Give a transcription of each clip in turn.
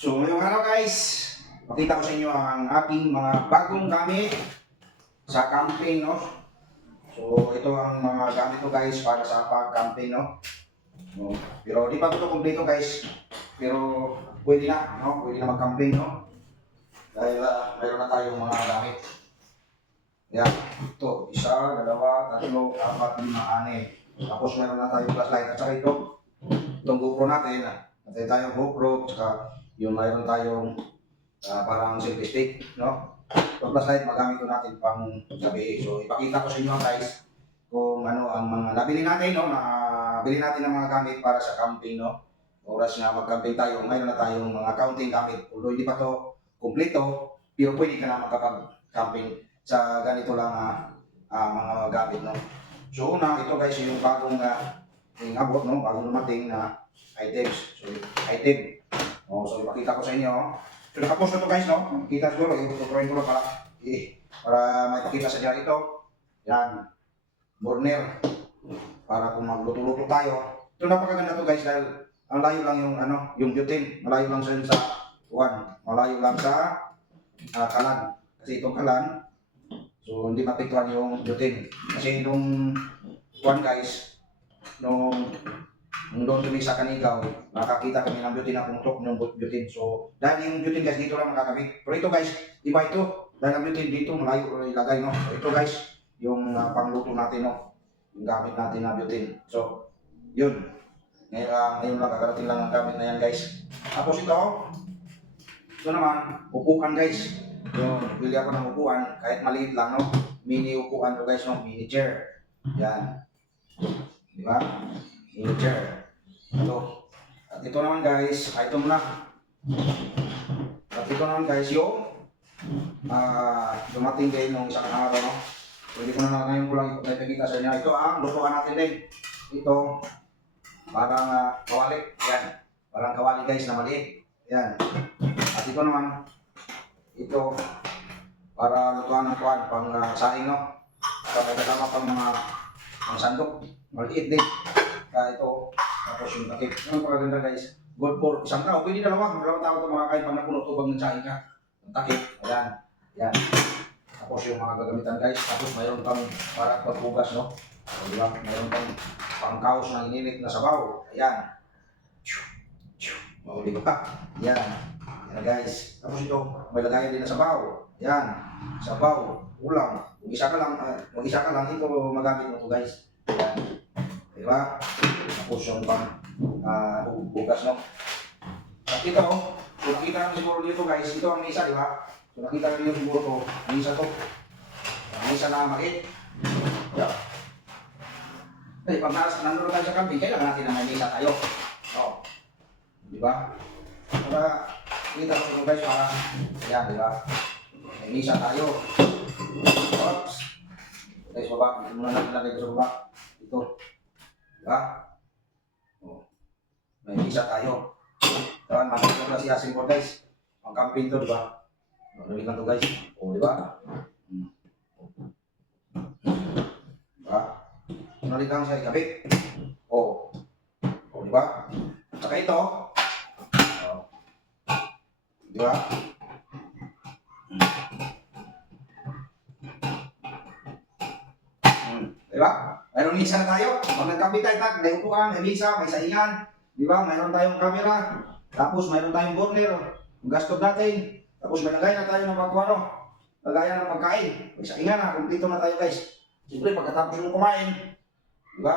So ngayong araw guys, pakita ko sa inyo ang aking mga bagong gamit sa camping, no? So ito ang mga gamit ko guys para sa pag-camping, no? No? Pero di pa ito kompleto guys, pero pwede na, no? Pwede na mag-camping, no? Dahil mayroon na tayong mga gamit. Yan, ito, isa, dalawa, tatlo, apat, lima, anim. Tapos meron na tayong flashlight at saka itong GoPro natin. Natin tayong GoPro, saka yung mayroon tayong parang selfie stick, no? Yung flashlight magamit ko natin pang gabi. So ipakita ko sa inyo guys kung ano ang mga nabili natin, no? Nabili natin ng mga gamit para sa camping, no? Oras na mag-camping tayo, mayroon na tayong mga counting gamit. Although hindi pa to kumpleto, pero pwede ka na makapag-camping sa ganito lang mga gamit, no? So una, ito guys yung bagong abot, no? Bagong dumating na items. So item. So ipakita ko sa inyo. So nakapost na to guys, no? Kita siguro, i-tuturuin ko lang para maipakita sa inyo ito. Yan. Burner. Para kung magluto-luto tayo. Ito napakaganda to guys dahil ang layo lang yung butane. Malayo lang sa malayo lang sa kalan. Kasi itong kalan, so hindi mapiktuan yung butane. Kasi nung guys, nung doon kami sa Kanigaw, nakakita kami ng butane na pumutok ng butane. So, dahil yung butane guys, dito lang makakabit. Pero ito guys, iba ito. Dahil ang butane dito, malayo ilagay, no? So, ito guys, yung pangluto natin, no? Yung gamit natin na butane. So, yun. Ngayon lang, kakarating lang ang gamit na yan guys. Tapos ito naman, upuan guys. Yung bili ako ng upuan, kahit maliit lang, no? Mini upuan to guys, no? Mini chair. Yan. Di ba? Mini chair. Ito. At ito naman guys, item na. At ito naman guys, yung dumating din nung isang araw, no? Pwede ko na ngayon ko lang ipakita sa inyo. Ito ang lutuan natin din. Ito, parang kawali. Yan. Parang kawali guys na maliit. Yan. At ito naman, ito, para lutuan ng kuwan, pang saing, no? Para kasama pang mga sandok. Maliit din. Ito, tapos yung takip. Ano pagaganda guys? Good for isang tao. Pwede dalawa. Dalawang tao ito makakain pang napuno ito pag nagsahin ka. Ang takip. Ayan. Yan. Tapos yung mga gagamitan guys. Tapos mayroon kang para pagpugas, no? O, diba? Mayroon kang pangkaos na ininit na sabaw. Ayan. O, diba? Yan. Yan guys. Tapos ito, may lagayan din na sabaw. Yan. Sabaw. Ulam. Kung isa ka lang, ito magamit mo ito guys. Yan. Diba? Tapos yung pang bugas, no? At ito, kung nakita naman siguro dito guys, ito ang misa, diba? So nakita naman siguro to, misa to. Misa na maliit. Yeah. Kasi pag nandun tayo sa camping, kailangan natin na may misa tayo. O. Diba? Para kita ko ito guys, para yan, diba? May misa tayo. Oops. Guys, baba. Ito muna natin lagay sa baba. Ito. Diba? O. May misa tayo. Diba? Makikita ko na si Yasin po guys. Ang camping to, diba? Magaling lang to guys. O, diba? Diba? Magaling lang siya ikabit. O. O, diba? Saka ito. O. Diba? Diba? Mayroon misa na tayo. Pag nagkabit tayo, may upuan, may misa, may sahingan. Diba? Mayroon tayong camera. Tapos mayroon tayong burner. Ang gastos natin. Tapos malagay na tayo ng pagkuano. Lagayan ng pagkain. May sahingan na. Kumplito na tayo guys. Siyempre pagkatapos mo kumain. Diba?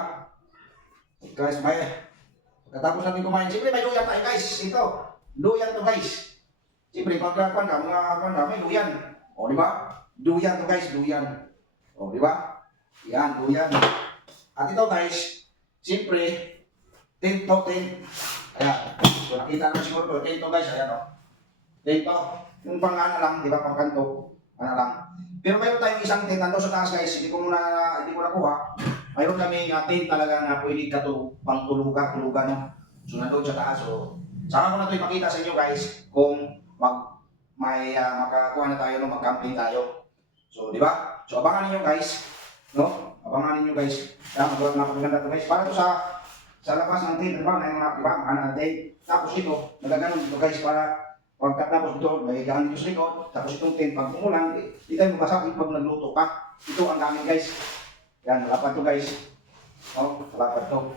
Guys, pagkatapos natin kumain. Siyempre may luyan tayo guys. Ito. Luyan to guys. Siyempre pagkakuan ka, may luyan. O diba? Luyan to guys. Luyan. O diba? Yan, luyan. At ito guys. Siyempre. Tent. Ayan. So nakita naman siguro to. Tent to guys. Ayan o. Tent to. Yung pang lang, di ba, pang kanto, lang. Pero mayroon tayong isang tent nandun sa taas guys, hindi ko nakuha. Mayroon kami tent talaga na pwede ka to pang tulugan, no? So nandun sa taas, so saka ko na ito ipakita sa inyo guys, kung makakuha na tayo, no? Mag-camping tayo. So, di ba? So abangan niyo guys, no? Abangan niyo guys. Kaya maganda to guys. Para to sa labas ng tent, di ba? Tapos ito, nagaganon ito guys para Pagkatapos ito, may gaan dito sa likod, tapos itong tent, pag umulan, di tayo mabasakit pag nagluto ka. Ito ang gamit guys. Yan, malapad to guys. Oh, malapad to.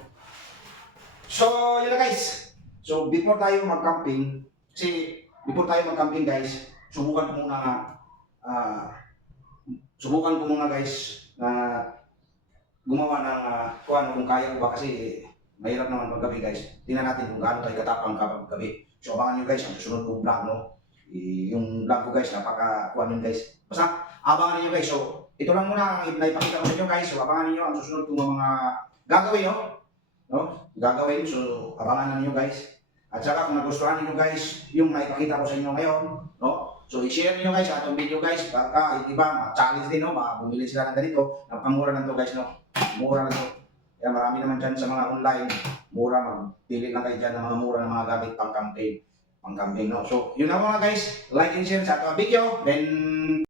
So, yun na guys. So, before tayo mag-camping, kasi before tayo mag-camping guys, subukan ko muna guys na gumawa ng kung kaya ko ba kasi mahirap naman paggabi guys. Tingnan natin kung gaano tayo katapang kapag gabi. So abangan nyo guys ang susunod kong vlog, no? Yung vlog ko guys, napaka-kuhan yun guys. Basta abangan niyo guys. So ito lang muna ang naipakita ko sa inyo guys. So abangan niyo ang susunod kong mga gagawin, no? No? Gagawin. So abangan na niyo guys. At saka kung nagustuhan niyo guys yung naipakita ko sa inyo ngayon, no? So i-share niyo guys atong video guys. Baka iba ma-challenge din, no? Bumili sila ng ganito. Napamura na to guys, no? Mura na to. Kaya marami naman dyan sa mga online. Mura, magpili lang kayo dyan ng mga mura ng mga gamit pang campaign. Pang campaign, no? So, yun na mga guys. Like and share sa ating video. Then,